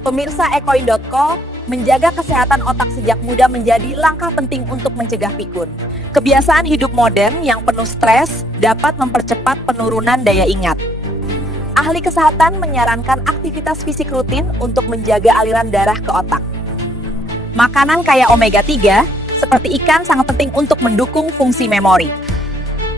Pemirsa ekoin.co, menjaga kesehatan otak sejak muda menjadi langkah penting untuk mencegah pikun. Kebiasaan hidup modern yang penuh stres dapat mempercepat penurunan daya ingat. Ahli kesehatan menyarankan aktivitas fisik rutin untuk menjaga aliran darah ke otak. Makanan kaya omega 3, seperti ikan sangat penting untuk mendukung fungsi memori.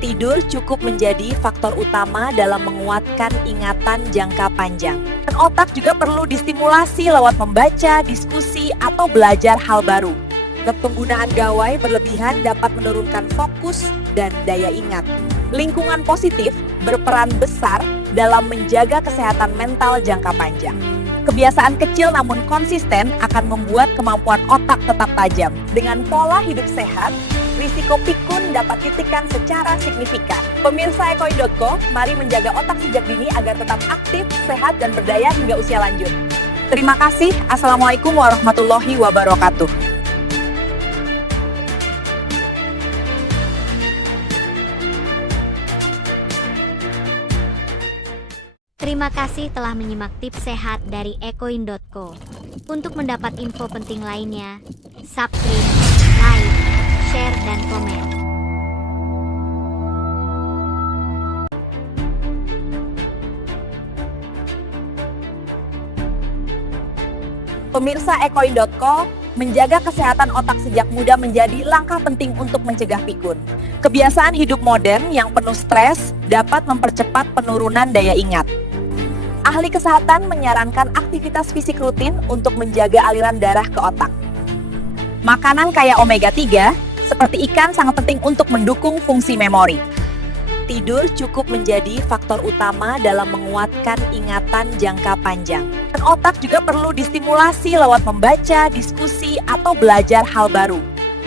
Tidur cukup menjadi faktor utama dalam menguatkan ingatan jangka panjang. Dan otak juga perlu distimulasi lewat membaca, diskusi, atau belajar hal baru. Dan penggunaan gawai berlebihan dapat menurunkan fokus dan daya ingat. Lingkungan positif berperan besar dalam menjaga kesehatan mental jangka panjang. Kebiasaan kecil namun konsisten akan membuat kemampuan otak tetap tajam. Dengan pola hidup sehat, risiko pikun dapat ditekan secara signifikan. Pemirsa ekoin.co, mari menjaga otak sejak dini agar tetap aktif, sehat, dan berdaya hingga usia lanjut. Terima kasih. Assalamualaikum warahmatullahi wabarakatuh. Terima kasih telah menyimak tips sehat dari ekoin.co. Untuk mendapat info penting lainnya, subscribe, like, share, dan komen. Pemirsa ekoin.co, menjaga kesehatan otak sejak muda menjadi langkah penting untuk mencegah pikun. Kebiasaan hidup modern yang penuh stres dapat mempercepat penurunan daya ingat. Ahli kesehatan menyarankan aktivitas fisik rutin untuk menjaga aliran darah ke otak. Makanan kaya omega 3, seperti ikan sangat penting untuk mendukung fungsi memori. Tidur cukup menjadi faktor utama dalam menguatkan ingatan jangka panjang. Dan otak juga perlu distimulasi lewat membaca, diskusi, atau belajar hal baru.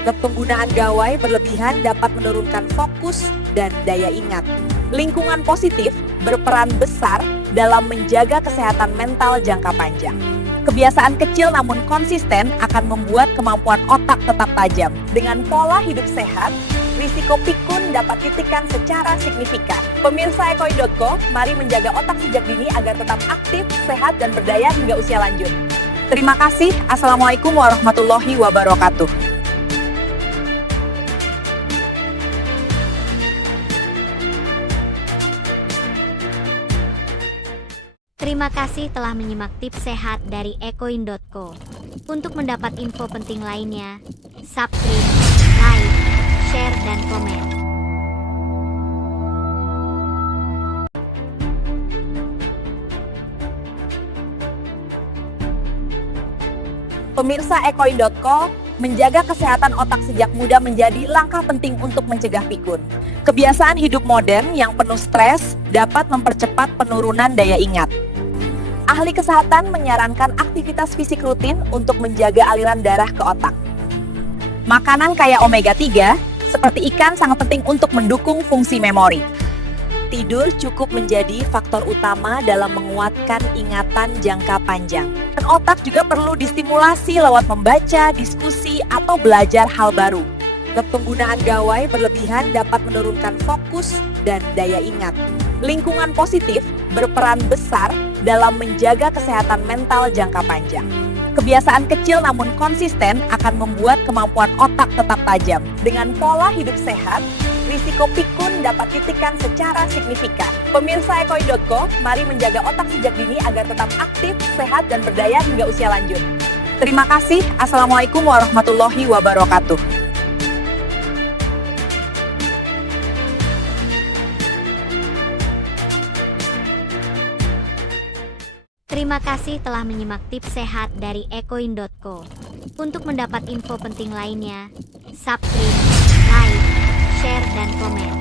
Dan penggunaan gawai berlebihan dapat menurunkan fokus dan daya ingat. Lingkungan positif berperan besar dalam menjaga kesehatan mental jangka panjang. Kebiasaan kecil namun konsisten akan membuat kemampuan otak tetap tajam. Dengan pola hidup sehat, risiko pikun dapat ditekan secara signifikan. Pemirsa ekoin.co, mari menjaga otak sejak dini agar tetap aktif, sehat, dan berdaya hingga usia lanjut. Terima kasih. Assalamualaikum warahmatullahi wabarakatuh. Terima kasih telah menyimak tips sehat dari ekoin.co. Untuk mendapat info penting lainnya, subscribe, like, share, dan komen. Pemirsa ekoin.co, menjaga kesehatan otak sejak muda menjadi langkah penting untuk mencegah pikun. Kebiasaan hidup modern yang penuh stres dapat mempercepat penurunan daya ingat. Ahli kesehatan menyarankan aktivitas fisik rutin untuk menjaga aliran darah ke otak. Makanan kaya omega 3, seperti ikan sangat penting untuk mendukung fungsi memori. Tidur cukup menjadi faktor utama dalam menguatkan ingatan jangka panjang. Dan otak juga perlu distimulasi lewat membaca, diskusi, atau belajar hal baru. Dan penggunaan gawai berlebihan dapat menurunkan fokus dan daya ingat. Lingkungan positif berperan besar dalam menjaga kesehatan mental jangka panjang. Kebiasaan kecil namun konsisten akan membuat kemampuan otak tetap tajam. Dengan pola hidup sehat, risiko pikun dapat ditekan secara signifikan. Pemirsa ekoin.co, mari menjaga otak sejak dini agar tetap aktif, sehat, dan berdaya hingga usia lanjut. Terima kasih. Assalamualaikum warahmatullahi wabarakatuh. Terima kasih telah menyimak tips sehat dari ekoin.co. Untuk mendapat info penting lainnya, subscribe, like, share, dan komen.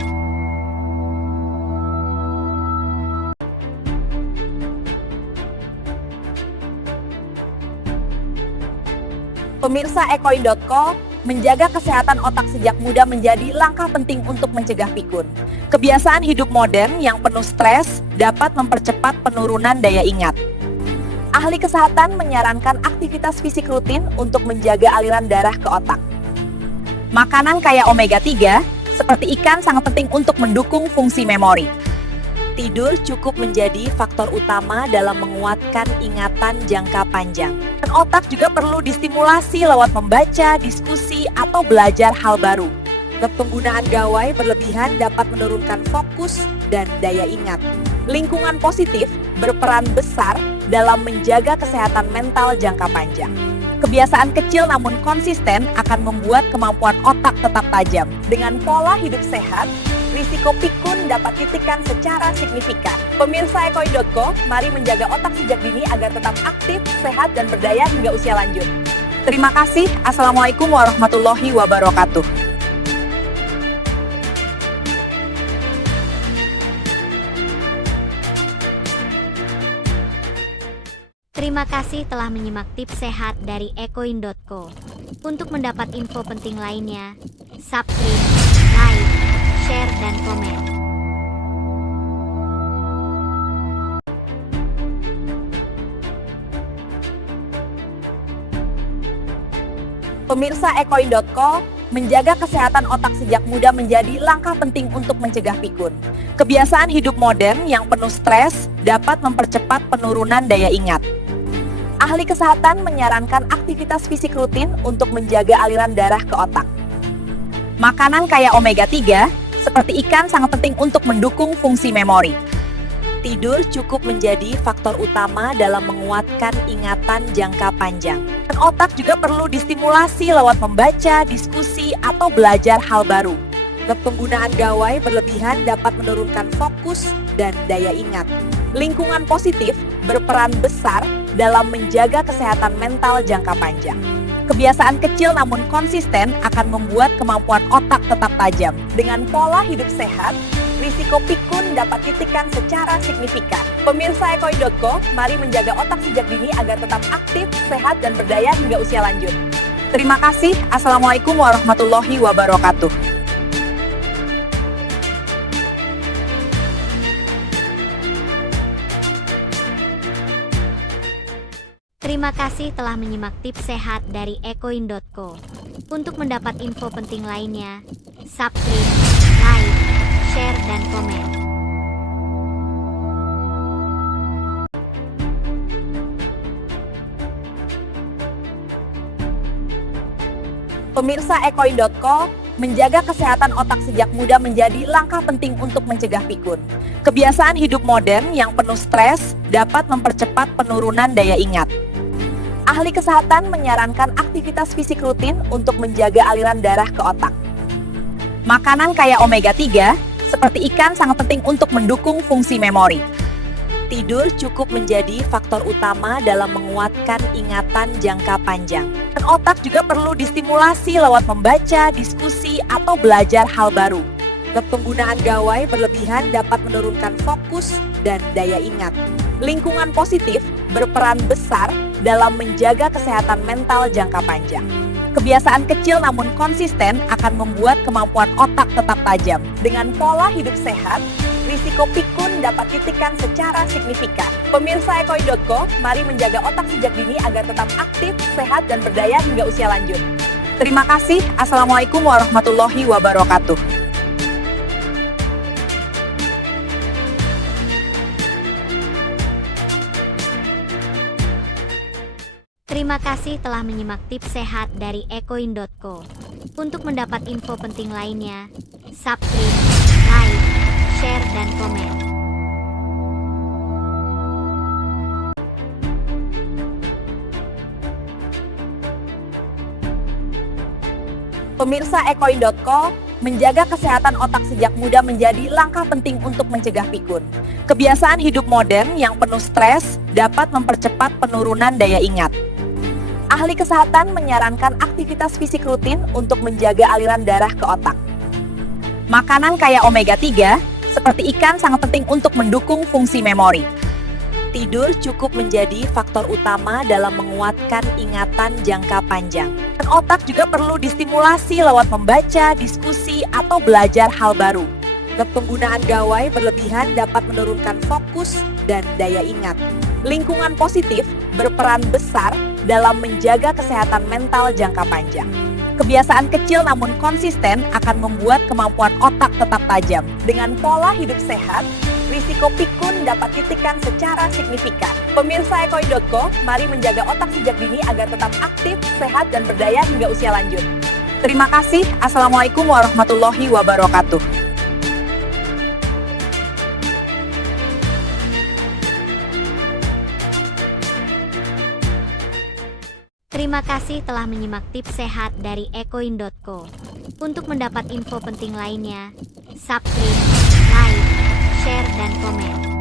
Pemirsa ekoin.co, menjaga kesehatan otak sejak muda menjadi langkah penting untuk mencegah pikun. Kebiasaan hidup modern yang penuh stres dapat mempercepat penurunan daya ingat. Ahli kesehatan menyarankan aktivitas fisik rutin untuk menjaga aliran darah ke otak. Makanan kaya omega 3, seperti ikan sangat penting untuk mendukung fungsi memori. Tidur cukup menjadi faktor utama dalam menguatkan ingatan jangka panjang. Dan otak juga perlu distimulasi lewat membaca, diskusi, atau belajar hal baru. Penggunaan gawai berlebihan dapat menurunkan fokus dan daya ingat. Lingkungan positif berperan besar dalam menjaga kesehatan mental jangka panjang. Kebiasaan kecil namun konsisten akan membuat kemampuan otak tetap tajam. Dengan pola hidup sehat, risiko pikun dapat ditekan secara signifikan. Pemirsa Ekoin.co, mari menjaga otak sejak dini agar tetap aktif, sehat, dan berdaya hingga usia lanjut. Terima kasih. Assalamualaikum warahmatullahi wabarakatuh. Terima kasih telah menyimak tips sehat dari Ekoin.co. Untuk mendapat info penting lainnya, subscribe, like, share, dan komen. Pemirsa Ekoin.co, menjaga kesehatan otak sejak muda menjadi langkah penting untuk mencegah pikun. Kebiasaan hidup modern yang penuh stres dapat mempercepat penurunan daya ingat. Ahli kesehatan menyarankan aktivitas fisik rutin untuk menjaga aliran darah ke otak. Makanan kaya omega 3 seperti ikan sangat penting untuk mendukung fungsi memori. Tidur cukup menjadi faktor utama dalam menguatkan ingatan jangka panjang. Dan otak juga perlu distimulasi lewat membaca, diskusi, atau belajar hal baru. Penggunaan gawai berlebihan dapat menurunkan fokus dan daya ingat. Lingkungan positif berperan besar dalam menjaga kesehatan mental jangka panjang. Kebiasaan kecil namun konsisten akan membuat kemampuan otak tetap tajam. Dengan pola hidup sehat, risiko pikun dapat ditekan secara signifikan. Pemirsa Ekoin.co, mari menjaga otak sejak dini agar tetap aktif, sehat, dan berdaya hingga usia lanjut. Terima kasih. Assalamualaikum warahmatullahi wabarakatuh. Terima kasih telah menyimak tips sehat dari Ekoin.co. Untuk mendapat info penting lainnya, subscribe, like, share, dan komen. Pemirsa Ekoin.co, menjaga kesehatan otak sejak muda menjadi langkah penting untuk mencegah pikun. Kebiasaan hidup modern yang penuh stres dapat mempercepat penurunan daya ingat. Ahli kesehatan menyarankan aktivitas fisik rutin untuk menjaga aliran darah ke otak. Makanan kaya omega 3 seperti ikan sangat penting untuk mendukung fungsi memori. Tidur cukup menjadi faktor utama dalam menguatkan ingatan jangka panjang. Dan otak juga perlu distimulasi lewat membaca, diskusi, atau belajar hal baru. Penggunaan gawai berlebihan dapat menurunkan fokus dan daya ingat. Lingkungan positif berperan besar dalam menjaga kesehatan mental jangka panjang. Kebiasaan kecil namun konsisten akan membuat kemampuan otak tetap tajam. Dengan pola hidup sehat, risiko pikun dapat ditekan secara signifikan. Pemirsa Ekoin.co, mari menjaga otak sejak dini agar tetap aktif, sehat, dan berdaya hingga usia lanjut. Terima kasih. Assalamualaikum warahmatullahi wabarakatuh. Terima kasih telah menyimak tips sehat dari Ekoin.co. Untuk mendapat info penting lainnya, subscribe, like, share, dan komen. Pemirsa Ekoin.co, menjaga kesehatan otak sejak muda menjadi langkah penting untuk mencegah pikun. Kebiasaan hidup modern yang penuh stres dapat mempercepat penurunan daya ingat. Ahli kesehatan menyarankan aktivitas fisik rutin untuk menjaga aliran darah ke otak. Makanan kaya omega 3 seperti ikan sangat penting untuk mendukung fungsi memori. Tidur cukup menjadi faktor utama dalam menguatkan ingatan jangka panjang. Dan otak juga perlu distimulasi lewat membaca, diskusi, atau belajar hal baru. Penggunaan gawai berlebihan dapat menurunkan fokus dan daya ingat. Lingkungan positif berperan besar dalam menjaga kesehatan mental jangka panjang. Kebiasaan kecil namun konsisten akan membuat kemampuan otak tetap tajam. Dengan pola hidup sehat, risiko pikun dapat ditekan secara signifikan. Pemirsa Ekoin.co, mari menjaga otak sejak dini agar tetap aktif, sehat, dan berdaya hingga usia lanjut. Terima kasih. Assalamualaikum warahmatullahi wabarakatuh. Terima kasih telah menyimak tips sehat dari Ekoin.co. Untuk mendapat info penting lainnya, subscribe, like, share, dan komen.